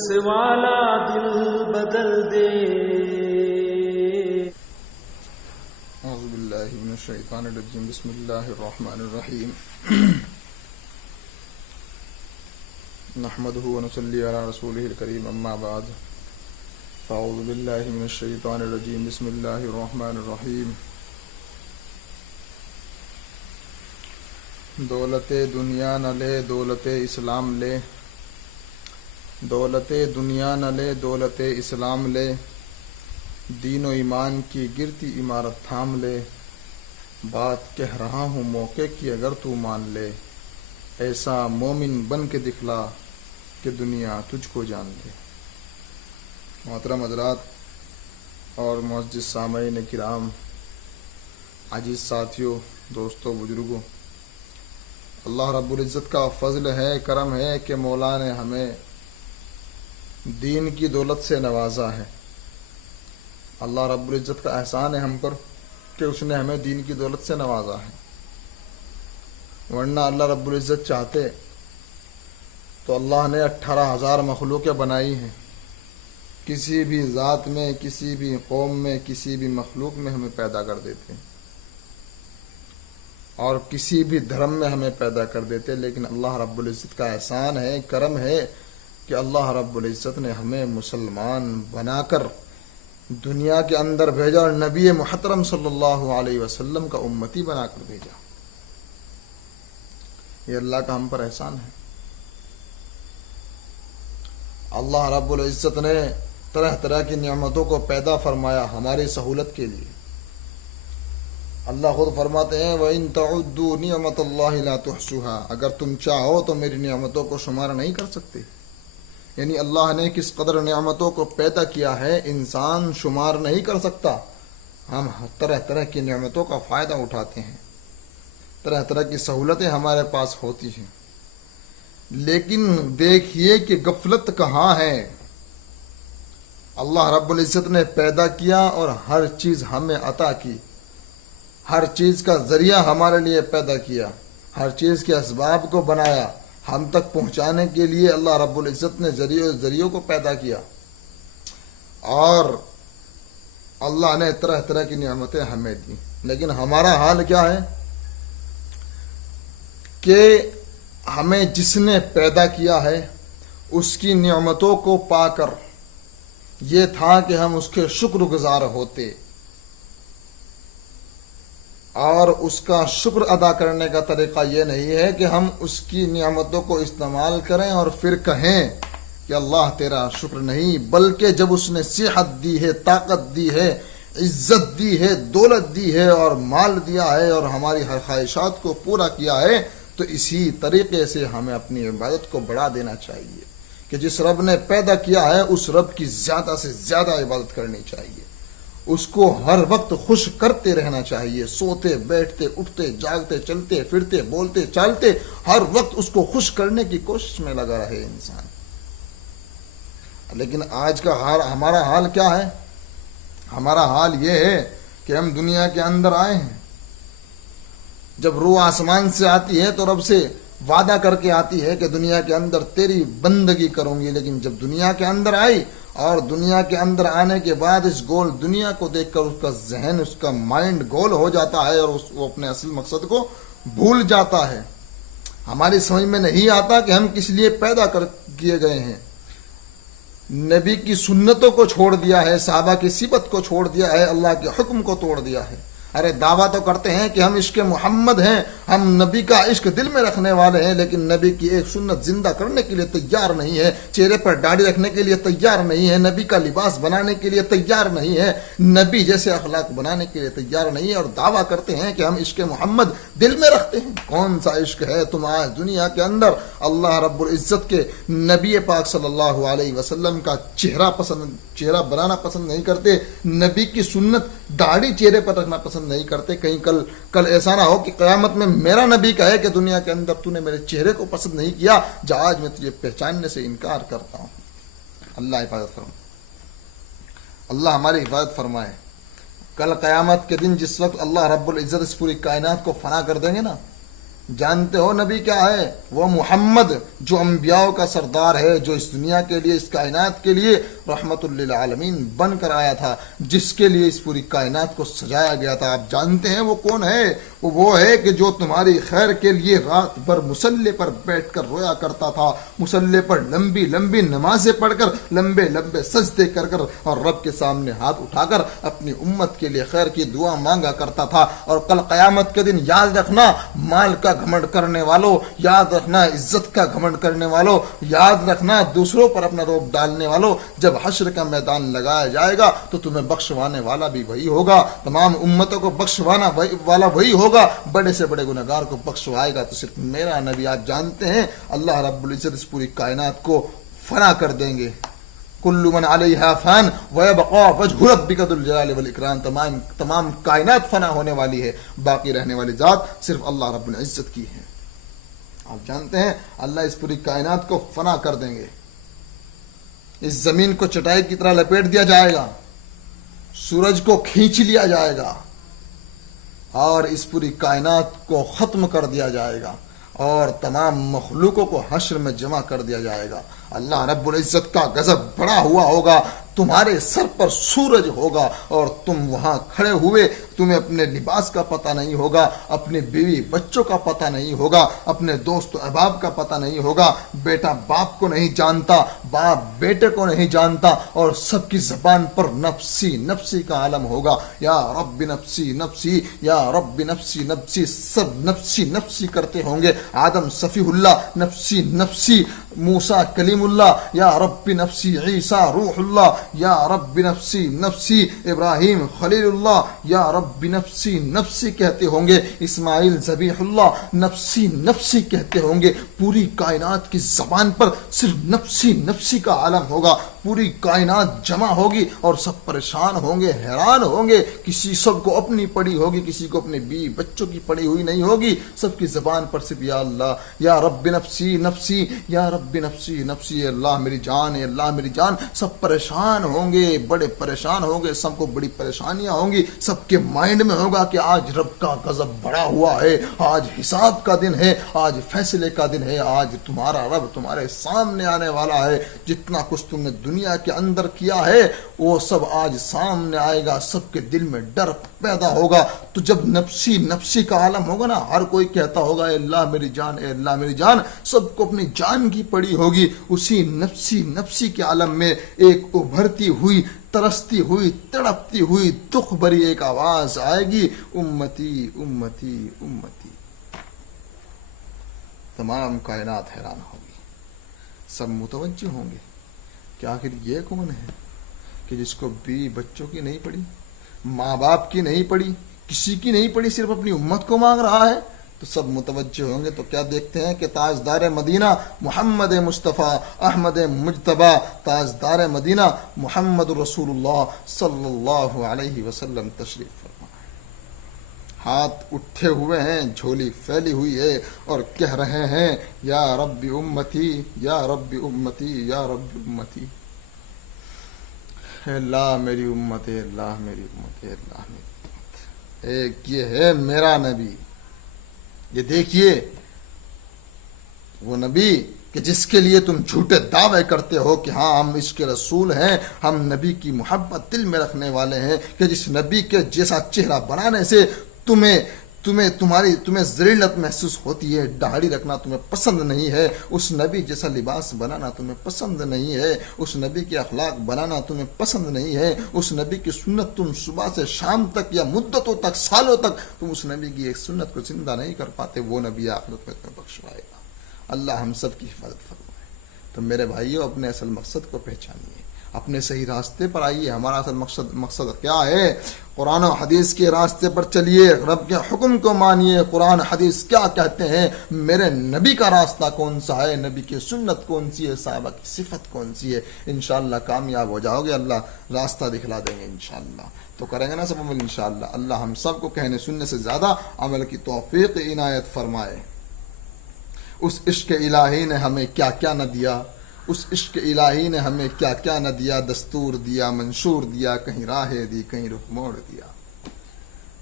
ہرس والا دل بدل دے. اعوذ باللہ من الشیطان الرجیم. بسم اللہ الرحمن الرحیم. نحمده ونصلی علی رسولہ الکریم. اما بعد فاعوذ باللہ من الشیطان الرجیم. بسم اللہ الرحمن الرحیم. دولت دنیا نہ لے دولت اسلام لے، دولت دنیا نہ لے دولت اسلام لے، دین و ایمان کی گرتی عمارت تھام لے. بات کہہ رہا ہوں موقع کی اگر تو مان لے، ایسا مومن بن کے دکھلا کہ دنیا تجھ کو جان لے. محترم حضرات اور معزز سامعین کرام، عزیز ساتھیوں، دوستوں، بزرگوں، اللہ رب العزت کا فضل ہے، کرم ہے کہ مولا نے ہمیں دین کی دولت سے نوازا ہے. اللہ رب العزت کا احسان ہے ہم پر کہ اس نے ہمیں دین کی دولت سے نوازا ہے. ورنہ اللہ رب العزت چاہتے تو اللہ نے 18,000 مخلوقیں بنائی ہیں. کسی بھی ذات میں، کسی بھی قوم میں، کسی بھی مخلوق میں ہمیں پیدا کر دیتے اور کسی بھی دھرم میں ہمیں پیدا کر دیتے. لیکن اللہ رب العزت کا احسان ہے، کرم ہے کہ اللہ رب العزت نے ہمیں مسلمان بنا کر دنیا کے اندر بھیجا اور نبی محترم صلی اللہ علیہ وسلم کا امتی بنا کر بھیجا. یہ اللہ کا ہم پر احسان ہے. اللہ رب العزت نے طرح طرح کی نعمتوں کو پیدا فرمایا ہماری سہولت کے لیے. اللہ خود فرماتے ہیں وَإِن تَعُدُّوا نِعْمَةَ اللَّهِ لَا تُحْصُوهَا، اگر تم چاہو تو میری نعمتوں کو شمار نہیں کر سکتے. یعنی اللہ نے کس قدر نعمتوں کو پیدا کیا ہے انسان شمار نہیں کر سکتا. ہم طرح طرح کی نعمتوں کا فائدہ اٹھاتے ہیں، طرح طرح کی سہولتیں ہمارے پاس ہوتی ہیں، لیکن دیکھیے کہ غفلت کہاں ہے. اللہ رب العزت نے پیدا کیا اور ہر چیز ہمیں عطا کی، ہر چیز کا ذریعہ ہمارے لیے پیدا کیا، ہر چیز کے اسباب کو بنایا. ہم تک پہنچانے کے لیے اللہ رب العزت نے ذریعوں کو پیدا کیا، اور اللہ نے طرح طرح کی نعمتیں ہمیں دی. لیکن ہمارا حال کیا ہے کہ ہمیں جس نے پیدا کیا ہے اس کی نعمتوں کو پا کر یہ تھا کہ ہم اس کے شکر گزار ہوتے، اور اس کا شکر ادا کرنے کا طریقہ یہ نہیں ہے کہ ہم اس کی نعمتوں کو استعمال کریں اور پھر کہیں کہ اللہ تیرا شکر نہیں، بلکہ جب اس نے صحت دی ہے، طاقت دی ہے، عزت دی ہے، دولت دی ہے اور مال دیا ہے اور ہماری ہر خواہشات کو پورا کیا ہے، تو اسی طریقے سے ہمیں اپنی عبادت کو بڑھا دینا چاہیے کہ جس رب نے پیدا کیا ہے اس رب کی زیادہ سے زیادہ عبادت کرنی چاہیے. اس کو ہر وقت خوش کرتے رہنا چاہیے. سوتے بیٹھتے اٹھتے جاگتے چلتے پھرتے بولتے چالتے ہر وقت اس کو خوش کرنے کی کوشش میں لگا رہے انسان. لیکن آج کا حال، ہمارا حال کیا ہے؟ ہمارا حال یہ ہے کہ ہم دنیا کے اندر آئے ہیں. جب روح آسمان سے آتی ہے تو رب سے وعدہ کر کے آتی ہے کہ دنیا کے اندر تیری بندگی کروں گی. لیکن جب دنیا کے اندر آئی اور دنیا کے اندر آنے کے بعد اس گول دنیا کو دیکھ کر اس کا ذہن، اس کا مائنڈ گول ہو جاتا ہے اور وہ اپنے اصل مقصد کو بھول جاتا ہے. ہماری سمجھ میں نہیں آتا کہ ہم کس لیے پیدا کیے گئے ہیں. نبی کی سنتوں کو چھوڑ دیا ہے، صحابہ کی صفت کو چھوڑ دیا ہے، اللہ کے حکم کو توڑ دیا ہے. ارے دعویٰ تو کرتے ہیں کہ ہم عشق محمد ہیں، ہم نبی کا عشق دل میں رکھنے والے ہیں، لیکن نبی کی ایک سنت زندہ کرنے کے لیے تیار نہیں ہے، چہرے پر داڑھی رکھنے کے لیے تیار نہیں ہے، نبی کا لباس بنانے کے لیے تیار نہیں ہے، نبی جیسے اخلاق بنانے کے لیے تیار نہیں ہے، اور دعویٰ کرتے ہیں کہ ہم عشق محمد دل میں رکھتے ہیں. کون سا عشق ہے؟ تم آج دنیا کے اندر اللہ رب العزت کے نبی پاک صلی اللہ علیہ وسلم کا چہرہ بنانا پسند نہیں کرتے، نبی کی سنت داڑھی چہرے پر رکھنا پسند نہیں کرتے. کہیں کل ایسا نہ ہو کہ قیامت میں میرا نبی کہے کہ دنیا کے اندر تو نے میرے چہرے کو پسند نہیں کیا، جو آج میں تجھے پہچاننے سے انکار کرتا ہوں. اللہ حفاظت فرمائے، اللہ ہماری حفاظت فرمائے. کل قیامت کے دن جس وقت اللہ رب العزت اس پوری کائنات کو فنا کر دیں گے نا، جانتے ہو نبی کیا ہے؟ وہ محمد جو انبیاء کا سردار ہے، جو اس دنیا کے لیے، اس کائنات کے لیے رحمت للعالمین بن کر آیا تھا، جس کے لیے اس پوری کائنات کو سجایا گیا تھا۔ آپ جانتے ہیں وہ کون ہے؟ وہ ہے کہ جو تمہاری خیر کے لیے رات بھر مصلی پر بیٹھ کر رویا کرتا تھا، مصلی پر لمبی لمبی نمازیں پڑھ کر، لمبے لمبے سجدے کر کر، اور رب کے سامنے ہاتھ اٹھا کر اپنی امت کے لیے خیر کی دعا مانگا کرتا تھا۔ اور کل قیامت کے دن یاد رکھنا، مال کا گھمنڈ کرنے والوں، یاد رکھنا عزت کا گھمنڈ کرنے والوں، یاد رکھنا دوسروں پر اپنا روب ڈالنے والوں، جب حشر کا میدان لگایا جائے گا تو تمہیں بخشوانے والا بھی وہی ہوگا، تمام امتوں کو بخشوانا والا وہی ہوگا، بڑے سے بڑے گنہگار کو بخشوائے گا تو صرف میرا نبی۔ آپ جانتے ہیں اللہ رب العزت اس پوری کائنات کو فنا کر دیں گے۔ کل من علیہا فان ویبقا وجہ ربک ذو الجلال والاکرام، تمام کائنات فنا ہونے والی ہے، باقی رہنے والی ذات صرف اللہ رب العزت کی ہے۔ آپ جانتے ہیں اللہ اس پوری کائنات کو فنا کر دیں گے، اس زمین کو چٹائی کی طرح لپیٹ دیا جائے گا، سورج کو کھینچ لیا جائے گا، اور اس پوری کائنات کو ختم کر دیا جائے گا، اور تمام مخلوقوں کو حشر میں جمع کر دیا جائے گا۔ اللہ رب العزت کا غضب بڑا ہوا ہوگا، تمہارے سر پر سورج ہوگا، اور تم وہاں کھڑے ہوئے، تمہیں اپنے لباس کا پتہ نہیں ہوگا، اپنے بیوی بچوں کا پتہ نہیں ہوگا، اپنے دوست و احباب کا پتہ نہیں ہوگا، بیٹا باپ کو نہیں جانتا، باپ بیٹے کو نہیں جانتا، اور سب کی زبان پر نفسی نفسی کا عالم ہوگا، یا رب نفسی نفسی، یا رب نفسی نفسی، سب نفسی نفسی کرتے ہوں گے۔ آدم صفی اللہ نفسی نفسی، موسیٰ کلیم اللہ، یا رب نفسی، عیسیٰ روح اللہ، یا رب نفسی نفسی، ابراہیم خلیل اللہ، یا رب نفسی نفسی کہتے ہوں گے، اسماعیل ذبیح اللہ نفسی نفسی کہتے ہوں گے۔ پوری کائنات کی زبان پر صرف نفسی نفسی کا عالم ہوگا، پوری کائنات جمع ہوگی اور سب پریشان ہوں گے، حیران ہوں گے، کسی سب کو اپنی پڑی ہوگی، کسی کو اپنے بیوی بچوں کی پڑی ہوئی نہیں ہوگی، سب کی زبان پر صرف یا اللہ، یا رب نفسی نفسی، یا رب نفسی نفسی، اے اللہ میری جان، اے اللہ میری جان۔ سب پریشان ہوں گے، بڑے پریشان ہوں گے، سب کو بڑی پریشانیاں ہوں گی، سب کے مائنڈ میں ہوگا کہ آج رب کا غضب بڑا ہوا ہے، آج حساب کا دن ہے، آج فیصلے کا دن ہے، آج تمہارا رب تمہارے سامنے آنے والا ہے، جتنا کچھ تم نے دنیا کے اندر کیا ہے وہ سب آج سامنے آئے گا، سب کے دل میں ڈر پیدا ہوگا۔ تو جب نفسی نفسی کا عالم ہوگا نا، ہر کوئی کہتا ہوگا اے اللہ میری جان، اے اللہ میری جان، سب کو اپنی جان کی پڑی ہوگی۔ اسی نفسی نفسی کے عالم میں ایک ابھرتی ہوئی، ترستی ہوئی، تڑپتی ہوئی، دکھ بھری ایک آواز آئے گی، امتی امتی امتی۔ تمام کائنات حیران ہوگی، سب متوجہ ہوں گے کہ آخر یہ کون ہے کہ جس کو بیوی بچوں کی نہیں پڑی، ماں باپ کی نہیں پڑی، کسی کی نہیں پڑی، صرف اپنی امت کو مانگ رہا ہے۔ تو سب متوجہ ہوں گے، تو کیا دیکھتے ہیں کہ تاجدار مدینہ محمد مصطفیٰ احمد مجتبیٰ، تاجدار مدینہ محمد رسول اللہ صلی اللہ علیہ وسلم تشریف فرما، ہاتھ اٹھے ہوئے ہیں، جھولی پھیلی ہوئی ہے، اور کہہ رہے ہیں یا رب امتی، یا رب امتی، یا رب امتی، اے اللہ میری امت، اے اللہ میری امت، اے اللہ میری امت۔ ایک یہ ہے میرا نبی، یہ دیکھیے وہ نبی کہ جس کے لیے تم جھوٹے دعوے کرتے ہو کہ ہاں ہم اس کے رسول ہیں، ہم نبی کی محبت دل میں رکھنے والے ہیں، کہ جس نبی کے جیسا چہرہ بنانے سے تمہیں ذلت محسوس ہوتی ہے، داڑھی رکھنا تمہیں پسند نہیں ہے، اس نبی جیسا لباس بنانا تمہیں پسند نہیں ہے، اس نبی کے اخلاق بنانا تمہیں پسند نہیں ہے، اس نبی کی سنت تم صبح سے شام تک یا مدتوں تک، سالوں تک تم اس نبی کی ایک سنت کو زندہ نہیں کر پاتے، وہ نبی آخرت میں تمہیں بخشوائے گا۔ اللہ ہم سب کی حفاظت فرمائے۔ تو میرے بھائیوں، اپنے اصل مقصد کو پہچانیے، اپنے صحیح راستے پر آئیے۔ ہمارا اصل مقصد کیا ہے؟ قرآن و حدیث کے راستے پر چلیے، رب کے حکم کو مانیے، قرآن حدیث کیا کہتے ہیں، میرے نبی کا راستہ کون سا ہے، نبی کی سنت کون سی ہے، صحابہ کی صفت کون سی ہے، انشاءاللہ کامیاب ہو جاؤ گے، اللہ راستہ دکھلا دیں گے انشاءاللہ۔ تو کریں گے نا سب عمل انشاءاللہ۔ اللہ ہم سب کو کہنے سننے سے زیادہ عمل کی توفیق عنایت فرمائے۔ اس عشق الہی نے ہمیں کیا کیا نہ دیا، اس عشق الہی نے ہمیں کیا کیا نہ دیا، دستور دیا، منشور دیا، کہیں راہ دی، کہیں رخ موڑ دیا۔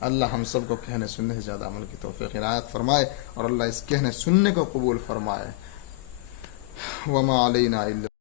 اللہ ہم سب کو کہنے سننے سے زیادہ عمل کی توفیق عنایت فرمائے اور اللہ اس کہنے سننے کو قبول فرمائے. وما علینا الا